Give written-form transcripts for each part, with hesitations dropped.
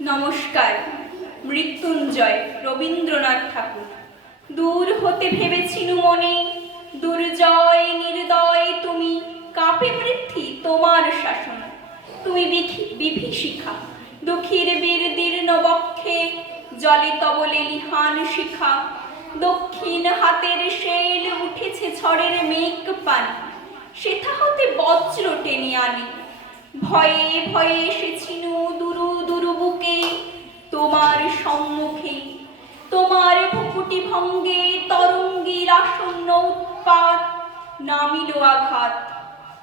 নমস্কার। মৃত্যুঞ্জয় রবীন্দ্রনাথ ঠাকুর। দূর হতে ভেবেছিনু মনে, দুর্জয় নির্দয় তুমি, কাঁপে পৃথ্বী তোমার শাসন। তুমি বিভীষিকা, দুঃখীর বীর দীর্ণ বক্ষে, জলে তব লেলিহান শিখা। দক্ষিণ হাতের শেল উঠেছে ঝড়ের মেঘ পানি, সেথা হতে বজ্র টেনে আনি। ভয়ে ভয়ে এসেছিনু দুরু দুরু বুকে, তোমার সম্মুখে। তোমার ভ্রুকুটি ভঙ্গে তরঙ্গীর আসন্ন উৎপাত, নামিল আঘাত,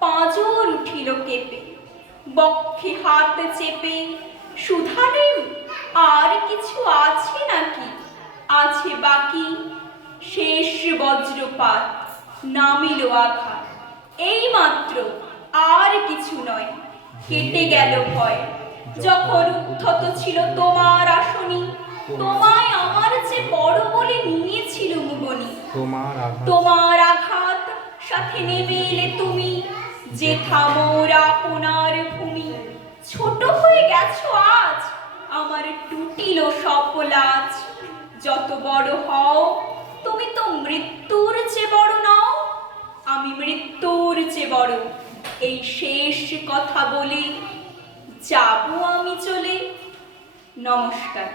পাঁজর উঠিল কেঁপে। বক্ষে হাত চেপে শুধালেম, আর কিছু আছে নাকি? আছে বাকি। শেষ বজ্রপাত, নামিল আঘাত, এই মাত্র, আর কিছু নয়। কেটে গেল ভয়, যখন উদ্ধত ছিল তোমার আসনি। তোমায় আমার চেয়ে বড় বলে নিয়েছিলুম গনি। তোমার আঘাত সাথে নেমে এলে তুমি, যেথা মোর আপনার ভূমি। ছোট হয়ে গেছো আজ, আমার টুটিল সব লাজ। যত বড় হও, তুমি তো মৃত্যুর চেয়ে বড় নও। আমি মৃত্যুর চেয়ে বড়, এই শেষ কথা বলে যাব আমি চলে। নমস্কার।